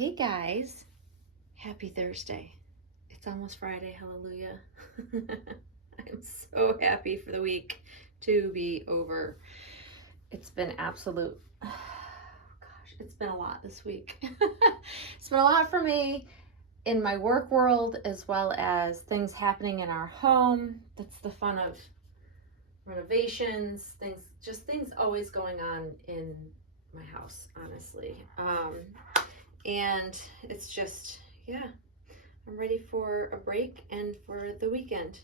Hey guys, happy Thursday. It's almost Friday, hallelujah. I'm so happy for the week to be over. It's been absolute, it's been a lot this week. It's been a lot for me in my work world as well as things happening in our home. That's the fun of renovations, things always going on in my house, honestly. And it's just, yeah, I'm ready for a break and for the weekend.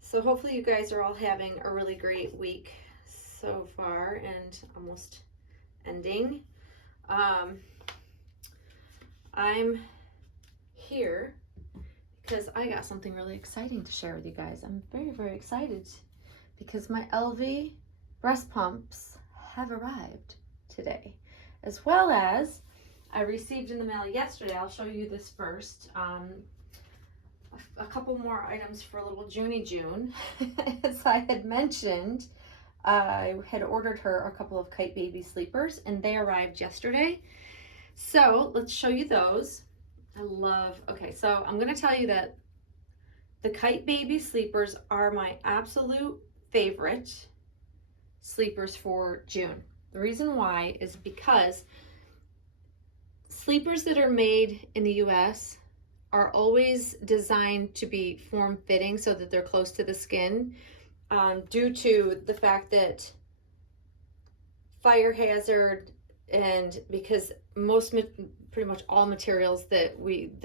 So hopefully you guys are all having a really great week so far and almost ending. I'm here because I got something really exciting to share with you guys. I'm very, very excited because my Elvie breast pumps have arrived today, as well as I received in the mail yesterday. I'll show you this first. A couple more items for little Junie June. As I had mentioned, I had ordered her a couple of Kite Baby sleepers and they arrived yesterday. So let's show you those. Okay, so I'm going to tell you that the Kite Baby sleepers are my absolute favorite sleepers for June. The reason why is because sleepers that are made in the US are always designed to be form-fitting so that they're close to the skin, due to the fact that fire hazard, and because pretty much all materials that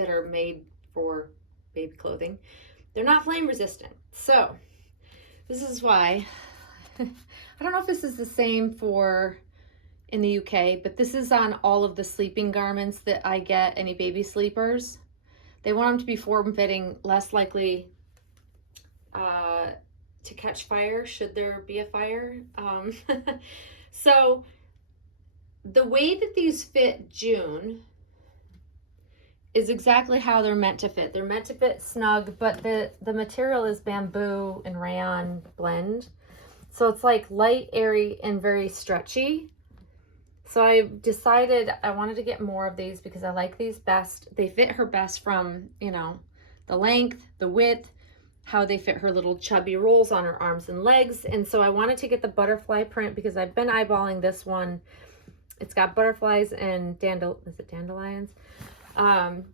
are made for baby clothing, they're not flame resistant. So this is why I don't know if this is the same for in the UK, but this is on all of the sleeping garments that I get, any baby sleepers. They want them to be form-fitting, less likely to catch fire should there be a fire. So the way that these fit June is exactly how they're meant to fit. They're meant to fit snug, but the material is bamboo and rayon blend. So it's like light, airy, and very stretchy. So I decided I wanted to get more of these because I like these best. They fit her best from, the length, the width, how they fit her little chubby rolls on her arms and legs. And so I wanted to get the butterfly print because I've been eyeballing this one. It's got butterflies and dandelions? And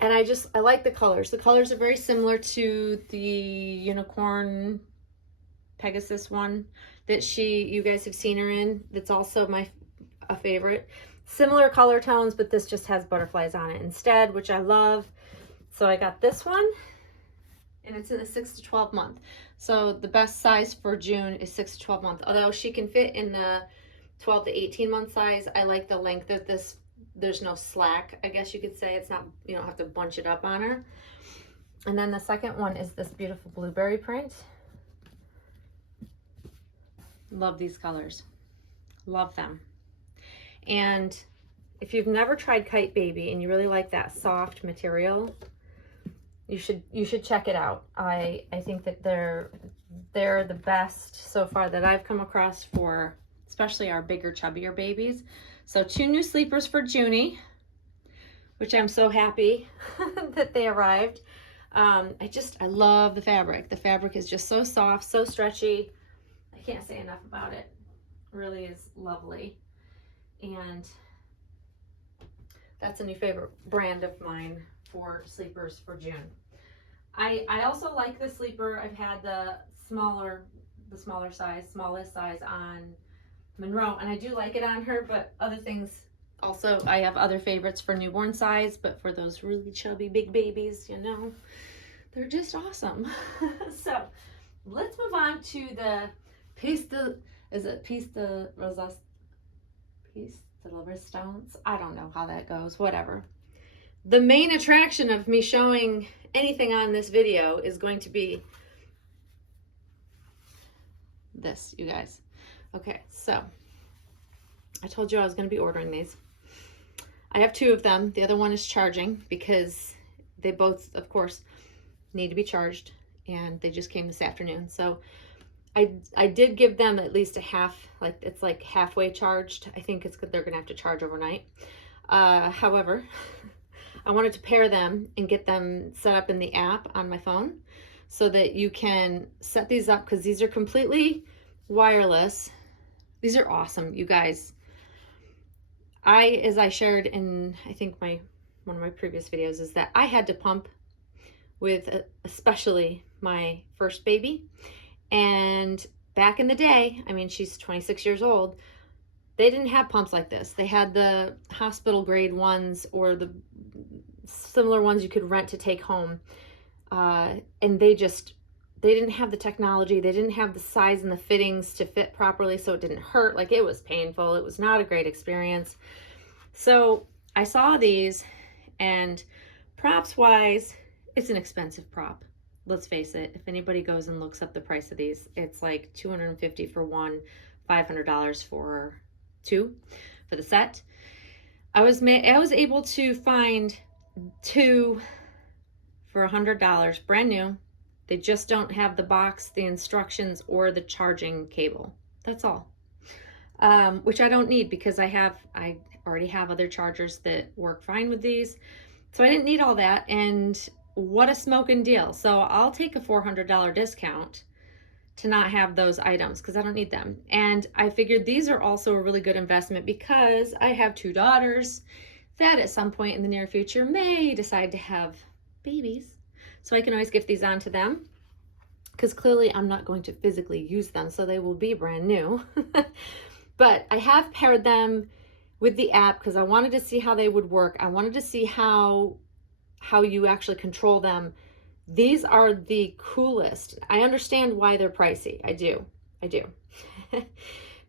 I like the colors. The colors are very similar to the unicorn Pegasus one that you guys have seen her in. That's also a favorite. Similar color tones, but this just has butterflies on it instead, which I love. So I got this one, and it's in the 6 to 12 month. So the best size for June is 6 to 12 month. Although she can fit in the 12 to 18 month size. I like the length of this. There's no slack, I guess you could say. It's not, you don't have to bunch it up on her. And then the second one is this beautiful blueberry print. Love these colors. Love them. And if you've never tried Kite Baby and you really like that soft material, you should check it out. I think that they're the best so far that I've come across for especially our bigger, chubbier babies. So 2 new sleepers for Junie, which I'm so happy that they arrived. I love the fabric. The fabric is just so soft, so stretchy. I can't say enough about it. It really is lovely. And that's a new favorite brand of mine for sleepers for June. I also like the sleeper. I've had the smallest size on Monroe, and I do like it on her, but other things also, I have other favorites for newborn size, but for those really chubby big babies, they're just awesome. So let's move on to the piece de resistance? I don't know how that goes, whatever. The main attraction of me showing anything on this video is going to be this, you guys. Okay, so I told you I was going to be ordering these. I have 2 of them. The other one is charging because they both, of course, need to be charged, and they just came this afternoon. So I did give them at least a half, it's like halfway charged. I think it's good. They're going to have to charge overnight. However, I wanted to pair them and get them set up in the app on my phone so that you can set these up, because these are completely wireless. These are awesome, you guys. As I shared in, I think one of my previous videos, is that I had to pump with especially my first baby. And back in the day, I mean, she's 26 years old, they didn't have pumps like this. They had the hospital grade ones or the similar ones you could rent to take home. And they didn't have the technology. They didn't have the size and the fittings to fit properly, so it didn't hurt. Like, it was painful. It was not a great experience. So I saw these, and props wise, it's an expensive prop. Let's face it. If anybody goes and looks up the price of these, it's like $250 for one, $500 for two for the set. I was able to find two for $100, brand new. They just don't have the box, the instructions, or the charging cable. That's all. Which I don't need, because I already have other chargers that work fine with these. So I didn't need all that, and what a smoking deal. So I'll take a $400 discount to not have those items, because I don't need them. And I figured these are also a really good investment, because I have two daughters that at some point in the near future may decide to have babies. So I can always gift these on to them, because clearly I'm not going to physically use them, so they will be brand new. But I have paired them with the app because I wanted to see how they would work. I wanted to see how you actually control them. These are the coolest. I understand why they're pricey. I do.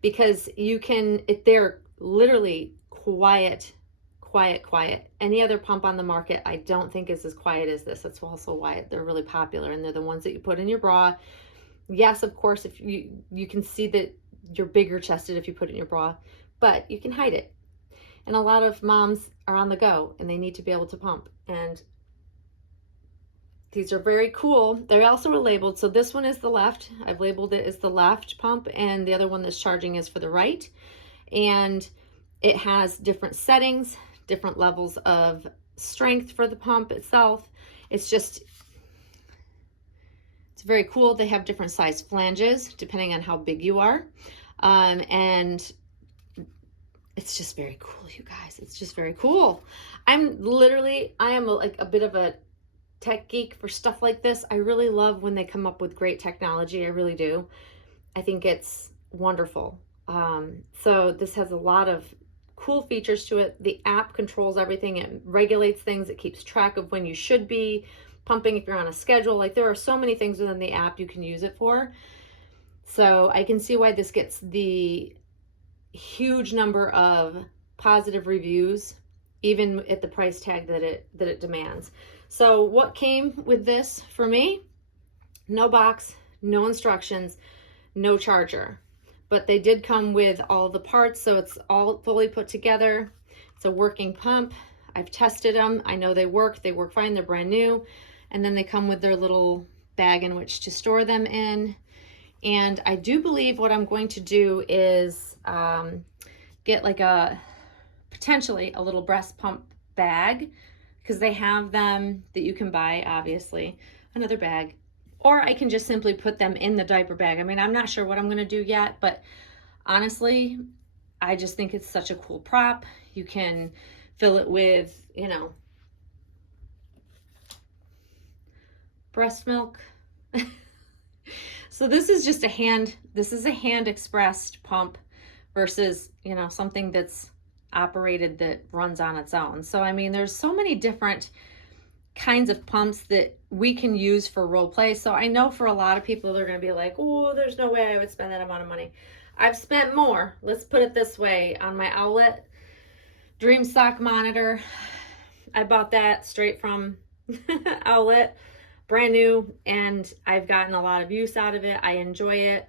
Because they're literally quiet. Any other pump on the market, I don't think is as quiet as this. That's also why they're really popular, and they're the ones that you put in your bra. Yes, of course, if you can see that you're bigger chested if you put it in your bra, but you can hide it. And a lot of moms are on the go and they need to be able to pump, and these are very cool. They also are labeled. So this one is the left. I've labeled it as the left pump, and the other one that's charging is for the right. And it has different settings, different levels of strength for the pump itself. It's very cool. They have different size flanges depending on how big you are. And it's just very cool, you guys. It's just very cool. I am a bit of a tech geek for stuff like this. I really love when they come up with great technology. I really do. I think it's wonderful. So this has a lot of cool features to it. The app controls everything. It regulates things. It keeps track of when you should be pumping if you're on a schedule. Like, there are so many things within the app you can use it for. So I can see why this gets the huge number of positive reviews, even at the price tag that it demands. So what came with this for me? No box, no instructions, no charger. But they did come with all the parts, so it's all fully put together. It's a working pump. I've tested them. I know they work. They work fine. They're brand new. And then they come with their little bag in which to store them in. And I do believe what I'm going to do is get like potentially a little breast pump bag, because they have them that you can buy, obviously, another bag. Or I can just simply put them in the diaper bag. I mean, I'm not sure what I'm going to do yet, but honestly, I just think it's such a cool prop. You can fill it with, breast milk. So this is just a hand expressed pump versus, something that's operated that runs on its own. So, I mean, there's so many different kinds of pumps that we can use for role play. So I know for a lot of people, they're going to be like, oh, there's no way I would spend that amount of money. I've spent more, let's put it this way, on my Owlet Dream Sock monitor. I bought that straight from Owlet, brand new, and I've gotten a lot of use out of it. I enjoy it.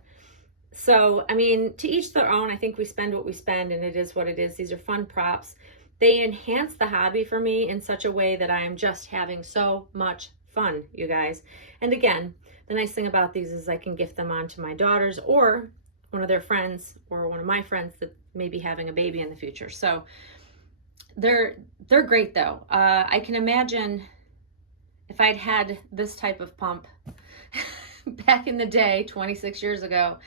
So, I mean, to each their own. I think we spend what we spend, and it is what it is. These are fun props. They enhance the hobby for me in such a way that I am just having so much fun, you guys. And again, the nice thing about these is I can gift them on to my daughters or one of their friends or one of my friends that may be having a baby in the future. So They're great though. I can imagine if I'd had this type of pump back in the day, 26 years ago,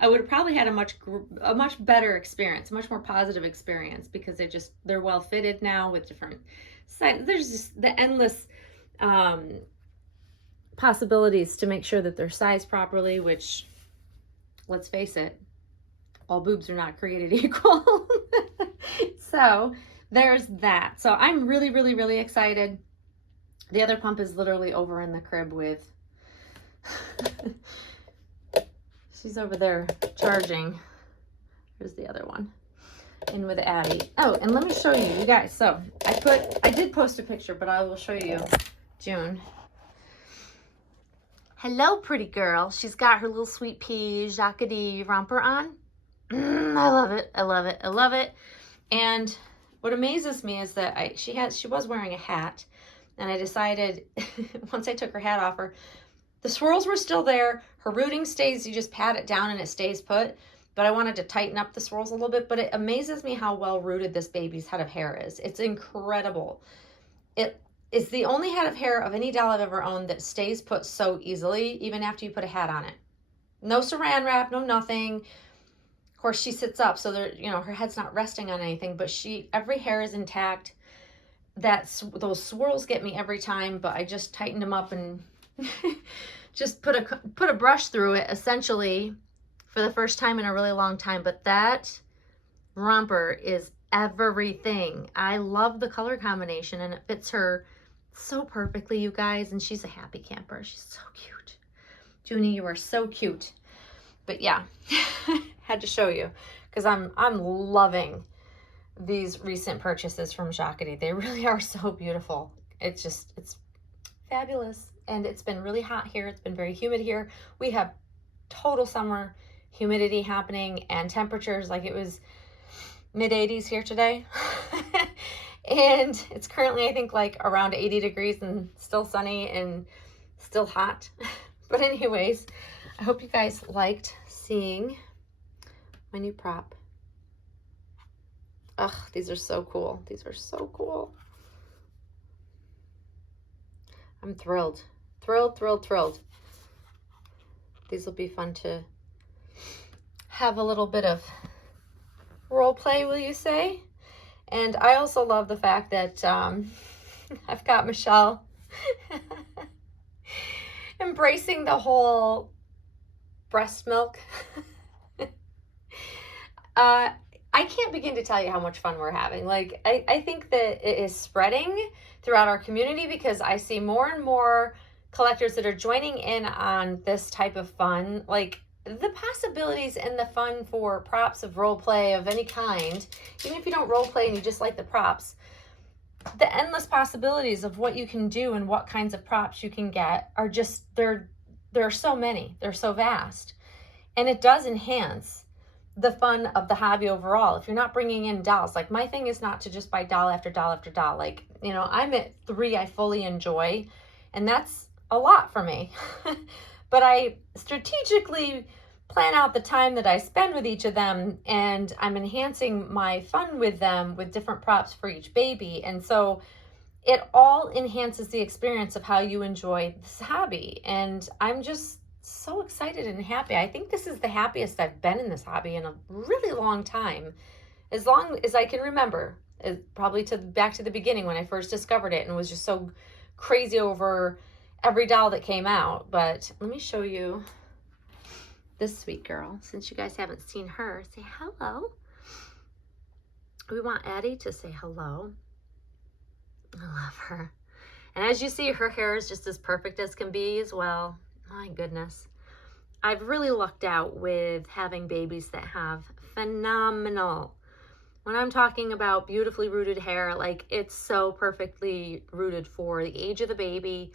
I would have probably had a much better experience, a much more positive experience, because they're well fitted now with different size. There's just the endless possibilities to make sure that they're sized properly, which, let's face it, all boobs are not created equal. So there's that. So I'm really, really, really excited. The other pump is literally over in the crib with, she's over there charging. Here's the other one. In with Addie. Oh, and let me show you, you guys. So I did post a picture, but I will show you June. Hello, pretty girl. She's got her little sweet pea jacquardie romper on. I love it. I love it. I love it. And what amazes me is that she was wearing a hat, and I decided once I took her hat off her, the swirls were still there. Her rooting stays, you just pat it down and it stays put. But I wanted to tighten up the swirls a little bit. But it amazes me how well rooted this baby's head of hair is. It's incredible. It is the only head of hair of any doll I've ever owned that stays put so easily, even after you put a hat on it. No saran wrap, no nothing. Of course, she sits up, so there, her head's not resting on anything, but every hair is intact. Those swirls get me every time, but I just tightened them up and just put a brush through it, essentially, for the first time in a really long time. But that romper is everything. I love the color combination, and it fits her so perfectly, you guys. And she's a happy camper. She's so cute. Junie, you are so cute. But yeah, had to show you, because I'm loving these recent purchases from Jacquardie. They really are so beautiful. It's fabulous. And it's been really hot here. It's been very humid here. We have total summer humidity happening, and temperatures like it was mid-80s here today. And it's currently, I think, like around 80 degrees and still sunny and still hot. But anyways, I hope you guys liked seeing my new prop. Ugh, these are so cool. These are so cool. I'm thrilled. Thrilled, thrilled, thrilled. These will be fun to have a little bit of role play, will you say? And I also love the fact that I've got Michelle embracing the whole breast milk. I can't begin to tell you how much fun we're having. Like, I think that it is spreading throughout our community, because I see more and more collectors that are joining in on this type of fun. Like, the possibilities and the fun for props of role play of any kind, even if you don't role play and you just like the props, the endless possibilities of what you can do and what kinds of props you can get are just, there are so many. They're so vast. And it does enhance the fun of the hobby overall. If you're not bringing in dolls, like, my thing is not to just buy doll after doll after doll. Like, I'm at 3 I fully enjoy, and that's a lot for me. But I strategically plan out the time that I spend with each of them, and I'm enhancing my fun with them with different props for each baby. And so it all enhances the experience of how you enjoy this hobby. And I'm just so excited and happy. I think this is the happiest I've been in this hobby in a really long time. As long as I can remember, probably back to the beginning when I first discovered it and was just so crazy over every doll that came out. But let me show you this sweet girl, since you guys haven't seen her. Say hello. We want Addie to say hello. I love her. And as you see, her hair is just as perfect as can be as well. My goodness. I've really lucked out with having babies that have phenomenal, when I'm talking about beautifully rooted hair, like, it's so perfectly rooted for the age of the baby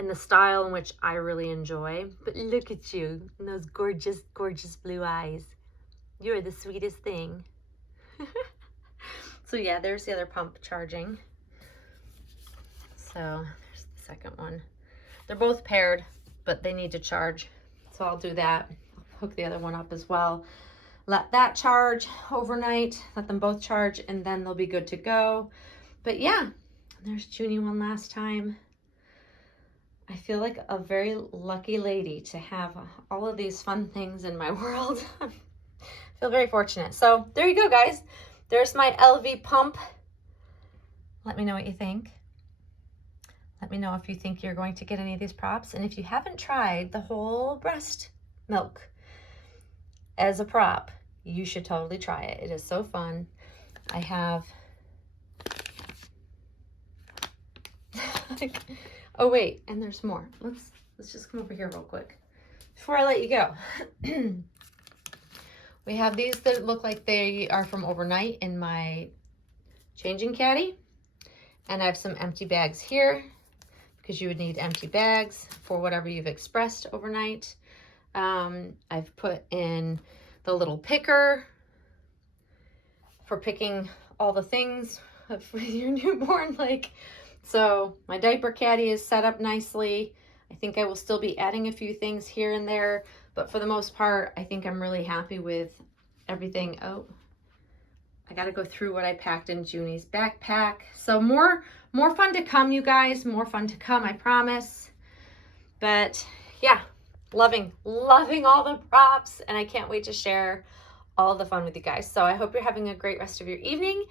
and the style in which I really enjoy. But look at you and those gorgeous, gorgeous blue eyes. You're the sweetest thing. So yeah, there's the other pump charging. So there's the second one. They're both paired, but they need to charge. So I'll do that. I'll hook the other one up as well. let that charge overnight, let them both charge, and then they'll be good to go. But yeah, there's Junie one last time. I feel like a very lucky lady to have all of these fun things in my world. I feel very fortunate. So there you go, guys. There's my Elvie pump. Let me know what you think. Let me know if you think you're going to get any of these props. And if you haven't tried the whole breast milk as a prop, you should totally try it. It is so fun. I have, oh wait, and there's more. Let's just come over here real quick before I let you go. We have these that look like they are from overnight in my changing caddy. And I have some empty bags here because you would need empty bags for whatever you've expressed overnight. I've put in the little picker for picking all the things for your newborn. So my diaper caddy is set up nicely. I think I will still be adding a few things here and there, but for the most part, I think I'm really happy with everything. Oh, I got to go through what I packed in Junie's backpack. So more fun to come, you guys. More fun to come, I promise. But yeah, loving all the props, and I can't wait to share all the fun with you guys. So I hope you're having a great rest of your evening,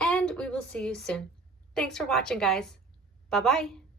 and we will see you soon. Thanks for watching, guys. Bye-bye.